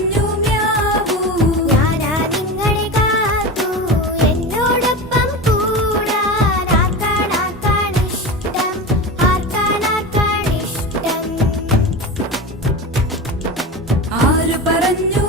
പറഞ്ഞു മ്യാവൂ. ഞാനാ നിങ്ങളെ കാത്തു എന്നോടൊപ്പം കൂടാൻ. ആർക്കാണിഷ്ടം, ആർക്കാണിഷ്ടം. ആര് പറഞ്ഞു